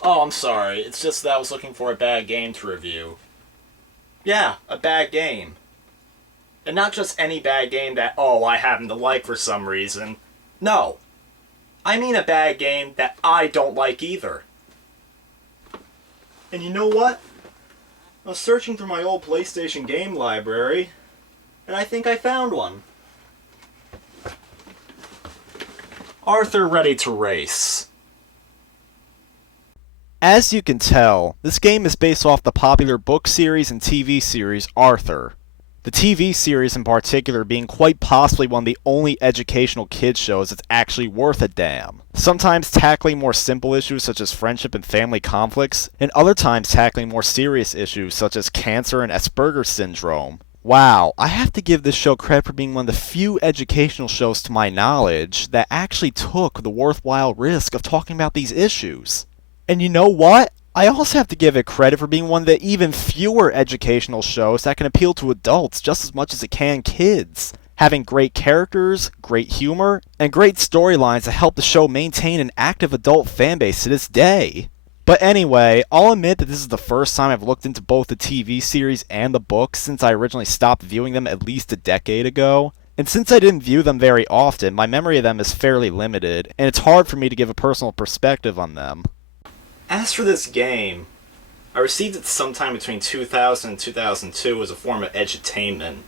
Oh, I'm sorry. It's just that I was looking for a bad game to review. Yeah, a bad game. And not just any bad game that, oh, I happen to like for some reason. No. I mean a bad game that I don't like either. And you know what? I was searching through my old PlayStation game library, and I think I found one. Arthur Ready to Race. As you can tell, this game is based off the popular book series and TV series Arthur. The TV series in particular being quite possibly one of the only educational kids shows that's actually worth a damn. Sometimes tackling more simple issues such as friendship and family conflicts, and other times tackling more serious issues such as cancer and Asperger's syndrome. Wow, I have to give this show credit for being one of the few educational shows to my knowledge that actually took the worthwhile risk of talking about these issues. And you know what? I also have to give it credit for being one of the even fewer educational shows that can appeal to adults just as much as it can kids. Having great characters, great humor, and great storylines that help the show maintain an active adult fanbase to this day. But anyway, I'll admit that this is the first time I've looked into both the TV series and the books since I originally stopped viewing them at least a decade ago. And since I didn't view them very often, my memory of them is fairly limited, and it's hard for me to give a personal perspective on them. As for this game, I received it sometime between 2000 and 2002 as a form of edutainment.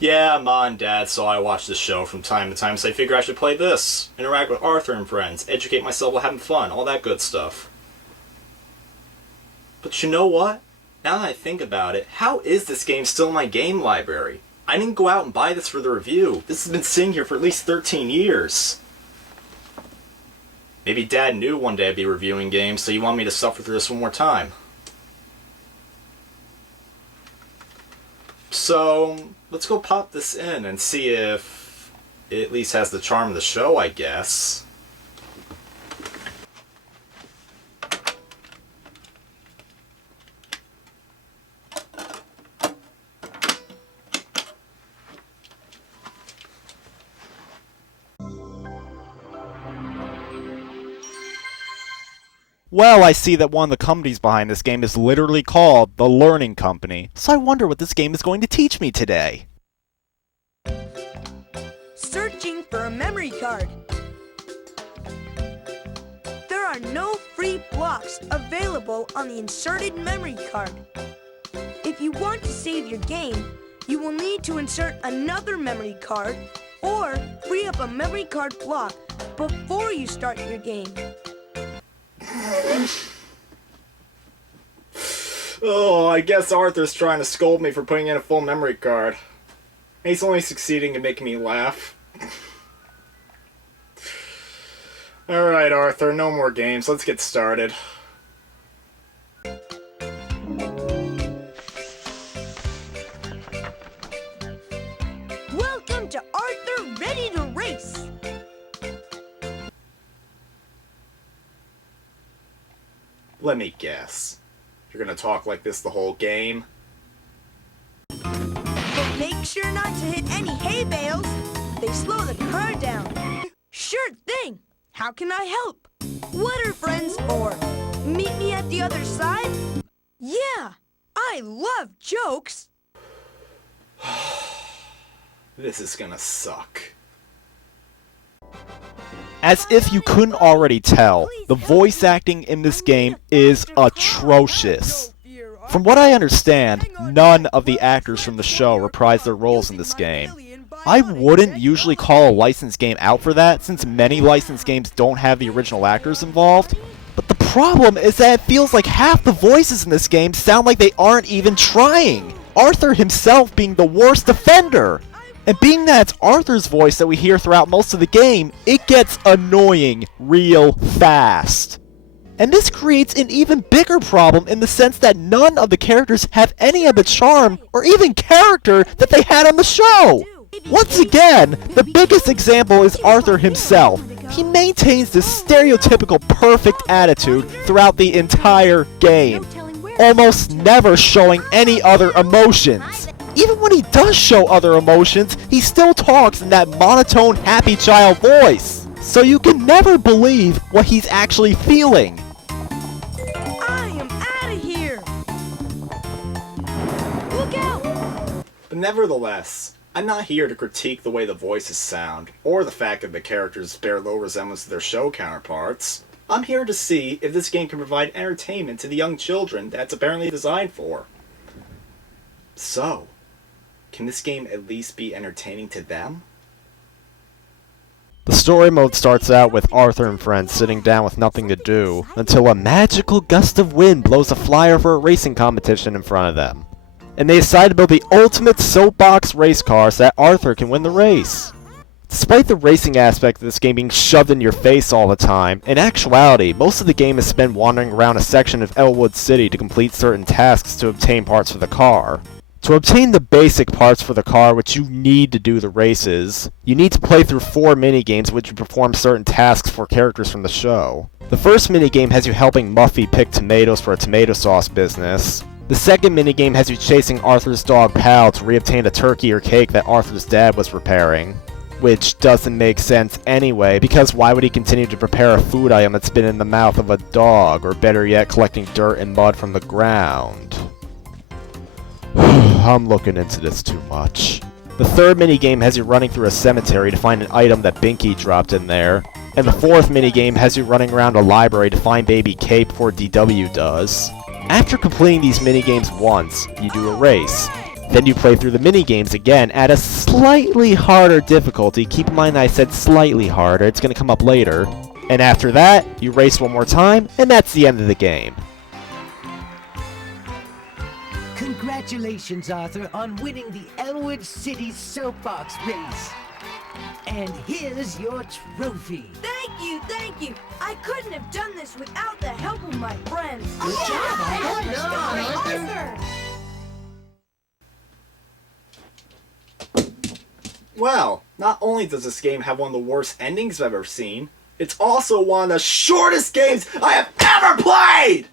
Yeah, Mom and Dad saw I watched this show from time to time, so I figured I should play this, interact with Arthur and friends, educate myself while having fun, all that good stuff. But you know what? Now that I think about it, how is this game still in my game library? I didn't go out and buy this for the review. This has been sitting here for at least 13 years. Maybe Dad knew one day I'd be reviewing games, so he wanted me to suffer through this one more time. So, let's go pop this in and see if it at least has the charm of the show, I guess. Well, I see that one of the companies behind this game is literally called The Learning Company, so I wonder what this game is going to teach me today. Searching for a memory card. There are no free blocks available on the inserted memory card. If you want to save your game, you will need to insert another memory card or free up a memory card block before you start your game. Oh, I guess Arthur's trying to scold me for putting in a full memory card. He's only succeeding in making me laugh. Alright, Arthur, no more games. Let's get started. Welcome to Arthur Ready to Race! Let me guess. You're gonna talk like this the whole game? But make sure not to hit any hay bales. They slow the car down. Sure thing. How can I help? What are friends for? Meet me at the other side? Yeah, I love jokes. This is gonna suck. As if you couldn't already tell, the voice acting in this game is atrocious. From what I understand, none of the actors from the show reprise their roles in this game. I wouldn't usually call a licensed game out for that, since many licensed games don't have the original actors involved. But the problem is that it feels like half the voices in this game sound like they aren't even trying, Arthur himself being the worst offender. And being that it's Arthur's voice that we hear throughout most of the game, it gets annoying real fast. And this creates an even bigger problem in the sense that none of the characters have any of the charm or even character that they had on the show. Once again, the biggest example is Arthur himself. He maintains this stereotypical perfect attitude throughout the entire game, almost never showing any other emotions. Even when he does show other emotions, he still talks in that monotone happy child voice. So you can never believe what he's actually feeling. But nevertheless, I'm not here to critique the way the voices sound, or the fact that the characters bear low resemblance to their show counterparts. I'm here to see if this game can provide entertainment to the young children that it's apparently designed for. So, can this game at least be entertaining to them? The story mode starts out with Arthur and friends sitting down with nothing to do, until a magical gust of wind blows a flyer for a racing competition in front of them. And they decide to build the ultimate soapbox race car so that Arthur can win the race. Despite the racing aspect of this game being shoved in your face all the time, in actuality, most of the game is spent wandering around a section of Elwood City to complete certain tasks to obtain parts for the car. To obtain the basic parts for the car which you need to do the races, you need to play through 4 minigames in which you perform certain tasks for characters from the show. The first minigame has you helping Muffy pick tomatoes for a tomato sauce business. The second minigame has you chasing Arthur's dog Pal to reobtain a turkey or cake that Arthur's dad was preparing. Which doesn't make sense anyway, because why would he continue to prepare a food item that's been in the mouth of a dog, or better yet, collecting dirt and mud from the ground? I'm looking into this too much. The third minigame has you running through a cemetery to find an item that Binky dropped in there, and the fourth minigame has you running around a library to find Baby K before DW does. After completing these minigames once, you do a race. Then you play through the minigames again at a slightly harder difficulty. Keep in mind that I said slightly harder, it's going to come up later. And after that, you race one more time, and that's the end of the game. Congratulations, Arthur, on winning the Elwood City Soapbox Race. And here's your trophy. Thank you. I couldn't have done this without the help of my friends. Good job, Arthur! Well, not only does this game have one of the worst endings I've ever seen, it's also one of the shortest games I have ever played!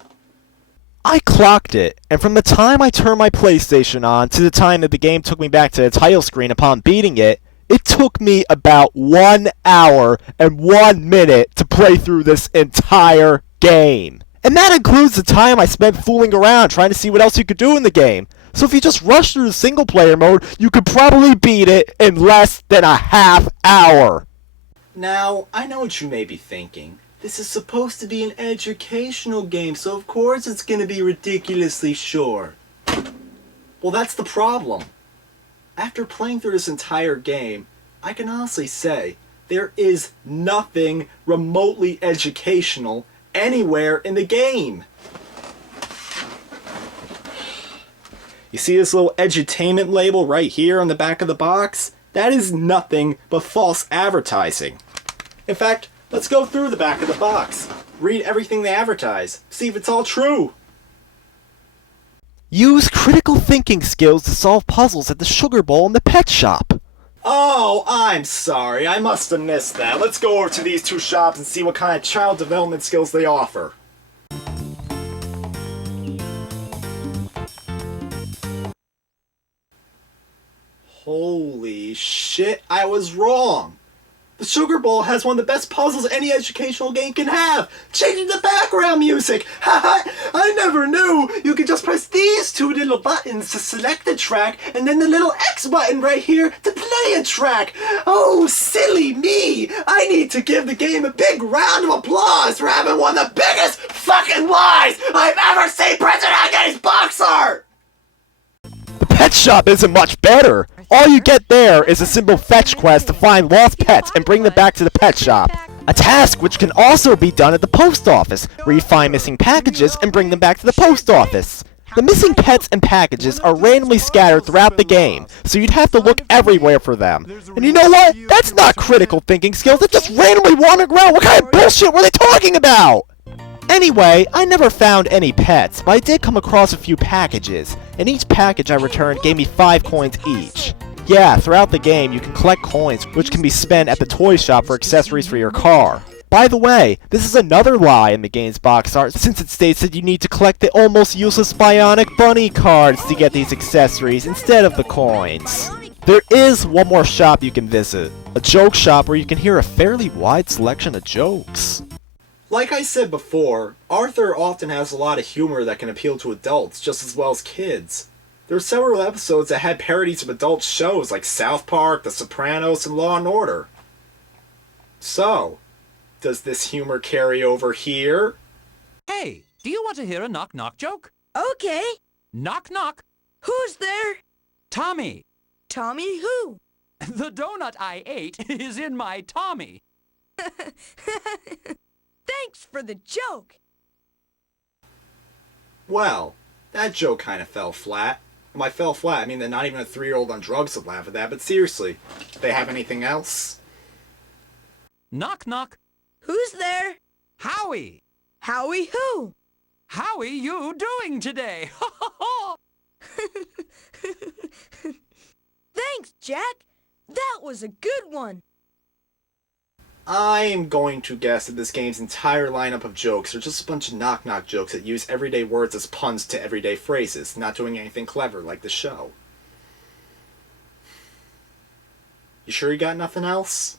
I clocked it, and from the time I turned my PlayStation on to the time that the game took me back to the title screen upon beating it, it took me about 1 hour and 1 minute to play through this entire game. And that includes the time I spent fooling around trying to see what else you could do in the game. So if you just rush through the single player mode, you could probably beat it in less than a half hour. Now, I know what you may be thinking. This is supposed to be an educational game, so of course it's gonna be ridiculously short. Well, that's the problem. After playing through this entire game, I can honestly say there is nothing remotely educational anywhere in the game. You see this little edutainment label right here on the back of the box? That is nothing but false advertising. In fact, let's go through the back of the box. Read everything they advertise. See if it's all true. Use critical thinking skills to solve puzzles at the Sugar Bowl in the pet shop. Oh, I'm sorry. I must have missed that. Let's go over to these two shops and see what kind of child development skills they offer. Holy shit, I was wrong. The Sugar Bowl has one of the best puzzles any educational game can have. Changing the background music. Haha, I never knew you could just press these two little buttons to select a track and then the little X button right here to play a track. Oh, silly me. I need to give the game a big round of applause for having one of the biggest fucking lies I've ever seen printed on games box art. The pet shop isn't much better. All you get there is a simple fetch quest to find lost pets and bring them back to the pet shop. A task which can also be done at the post office, where you find missing packages and bring them back to the post office. The missing pets and packages are randomly scattered throughout the game, so you'd have to look everywhere for them. And you know what? That's not critical thinking skills, that's just randomly wandering around. What kind of bullshit were they talking about? Anyway, I never found any pets, but I did come across a few packages, and each package I returned gave me 5 coins each. Yeah, throughout the game you can collect coins which can be spent at the toy shop for accessories for your car. By the way, this is another lie in the game's box art, since it states that you need to collect the almost useless Bionic Bunny cards to get these accessories instead of the coins. There is one more shop you can visit, a joke shop where you can hear a fairly wide selection of jokes. Like I said before, Arthur often has a lot of humor that can appeal to adults just as well as kids. There are several episodes that had parodies of adult shows like South Park, The Sopranos, and Law & Order. So, does this humor carry over here? Hey, do you want to hear a knock-knock joke? Okay. Knock-knock. Who's there? Tommy. Tommy who? The donut I ate is in my Tommy. Thanks for the joke. Well, that joke kind of fell flat. And by fell flat, I mean that not even a 3-year-old on drugs would laugh at that, but seriously, do they have anything else? Knock-knock. Who's there? Howie. Howie who? Howie you doing today? Thanks, Jack. That was a good one. I'm going to guess that this game's entire lineup of jokes are just a bunch of knock-knock jokes that use everyday words as puns to everyday phrases, not doing anything clever like the show. You sure you got nothing else?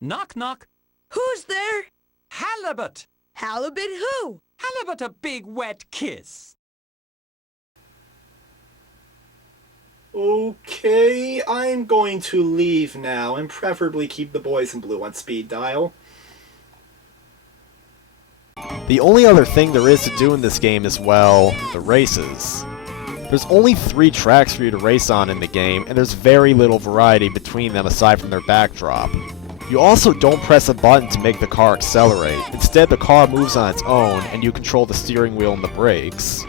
Knock-knock. Who's there? Halibut. Halibut who? Halibut a big wet kiss. Okay, I'm going to leave now, and preferably keep the boys in blue on speed dial. The only other thing there is to do in this game is, well, the races. There's only 3 tracks for you to race on in the game, and there's very little variety between them aside from their backdrop. You also don't press a button to make the car accelerate. Instead, the car moves on its own, and you control the steering wheel and the brakes.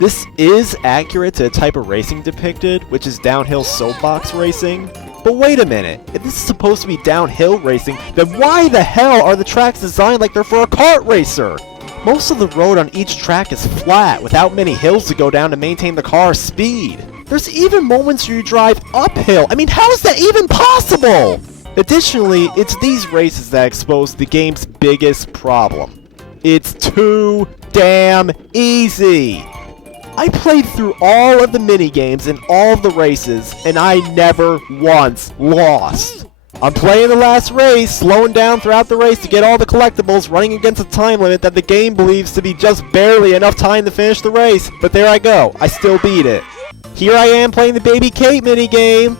This is accurate to the type of racing depicted, which is downhill soapbox racing. But wait a minute, if this is supposed to be downhill racing, then why the hell are the tracks designed like they're for a kart racer? Most of the road on each track is flat, without many hills to go down to maintain the car's speed. There's even moments where you drive uphill. I mean, how is that even possible? Additionally, it's these races that expose the game's biggest problem. It's too damn easy. I played through all of the minigames and all of the races, and I never once lost. I'm playing the last race, slowing down throughout the race to get all the collectibles, running against a time limit that the game believes to be just barely enough time to finish the race, but there I go, I still beat it. Here I am playing the Baby Kate minigame.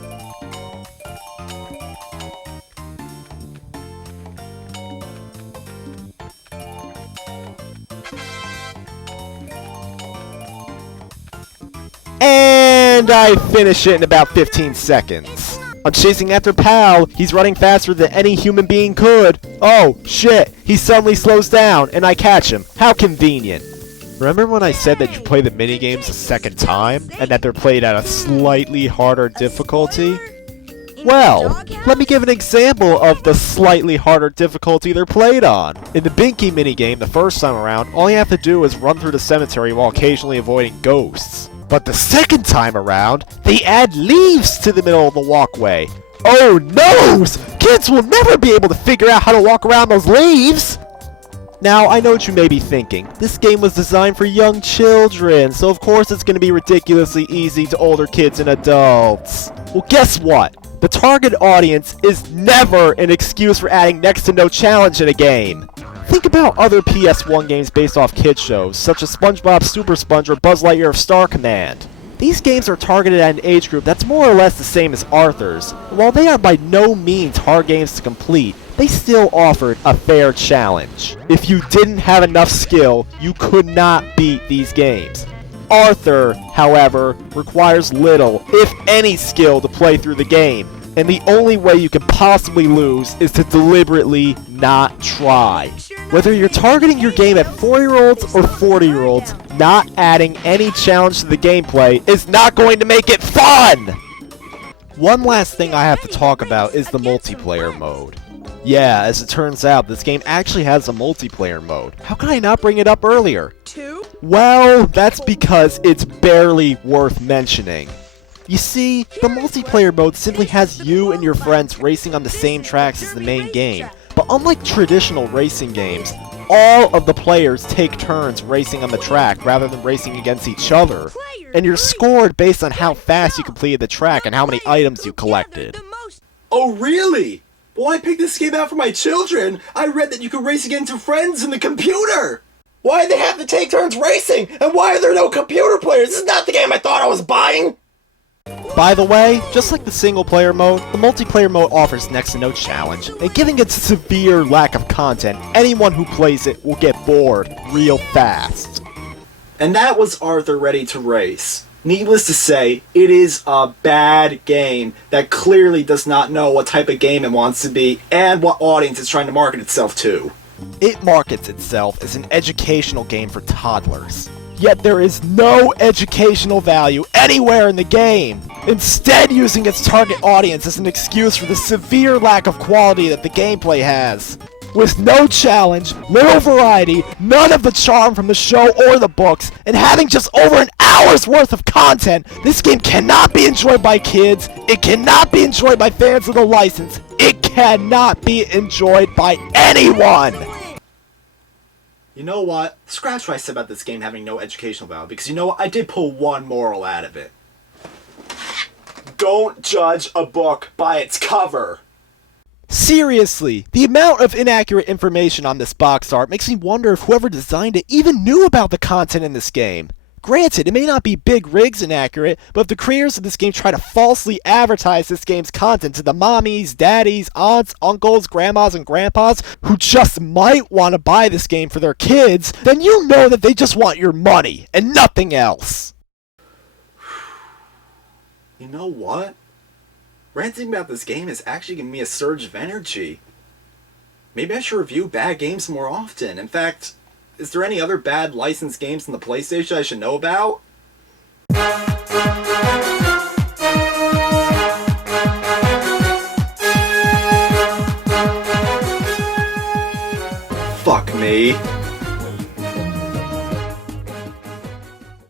And I finish it in about 15 seconds. I'm chasing after Pal. He's running faster than any human being could. Oh, shit. He suddenly slows down, and I catch him. How convenient. Remember when I said that you play the minigames a second time, and that they're played at a slightly harder difficulty? Well, let me give an example of the slightly harder difficulty they're played on. In the Binky minigame the first time around, all you have to do is run through the cemetery while occasionally avoiding ghosts. But the second time around, they add leaves to the middle of the walkway. Oh noes! Kids will never be able to figure out how to walk around those leaves! Now, I know what you may be thinking. This game was designed for young children, so of course it's going to be ridiculously easy to older kids and adults. Well, guess what? The target audience is never an excuse for adding next to no challenge in a game. Think about other PS1 games based off kids shows, such as SpongeBob Super Sponge or Buzz Lightyear of Star Command. These games are targeted at an age group that's more or less the same as Arthur's, and while they are by no means hard games to complete, they still offered a fair challenge. If you didn't have enough skill, you could not beat these games. Arthur, however, requires little, if any, skill to play through the game, and the only way you can possibly lose is to deliberately not try. Whether you're targeting your game at 4-year-olds or 40-year-olds, not adding any challenge to the gameplay is not going to make it fun! One last thing I have to talk about is the multiplayer mode. Yeah, as it turns out, this game actually has a multiplayer mode. How could I not bring it up earlier? 2? Well, that's because it's barely worth mentioning. You see, the multiplayer mode simply has you and your friends racing on the same tracks as the main game. But unlike traditional racing games, all of the players take turns racing on the track rather than racing against each other. And you're scored based on how fast you completed the track and how many items you collected. Oh, really? Well, I picked this game out for my children. I read that you could race against your friends in the computer. Why do they have to take turns racing? And why are there no computer players? This is not the game I thought I was buying! By the way, just like the single-player mode, the multiplayer mode offers next to no challenge, and given its severe lack of content, anyone who plays it will get bored real fast. And that was Arthur Ready to Race. Needless to say, it is a bad game that clearly does not know what type of game it wants to be and what audience it's trying to market itself to. It markets itself as an educational game for toddlers. Yet there is no educational value anywhere in the game, instead using its target audience as an excuse for the severe lack of quality that the gameplay has. With no challenge, little variety, none of the charm from the show or the books, and having just over an hour's worth of content, this game cannot be enjoyed by kids, it cannot be enjoyed by fans of the license, it cannot be enjoyed by anyone! You know what? Scratch what I said about this game having no educational value, because you know what? I did pull one moral out of it. Don't judge a book by its cover! Seriously, the amount of inaccurate information on this box art makes me wonder if whoever designed it even knew about the content in this game. Granted, it may not be big rigs inaccurate, but if the creators of this game try to falsely advertise this game's content to the mommies, daddies, aunts, uncles, grandmas, and grandpas who just might want to buy this game for their kids, then you know that they just want your money, and nothing else. You know what? Ranting about this game is actually giving me a surge of energy. Maybe I should review bad games more often. In fact, is there any other bad licensed games on the PlayStation I should know about? Fuck me.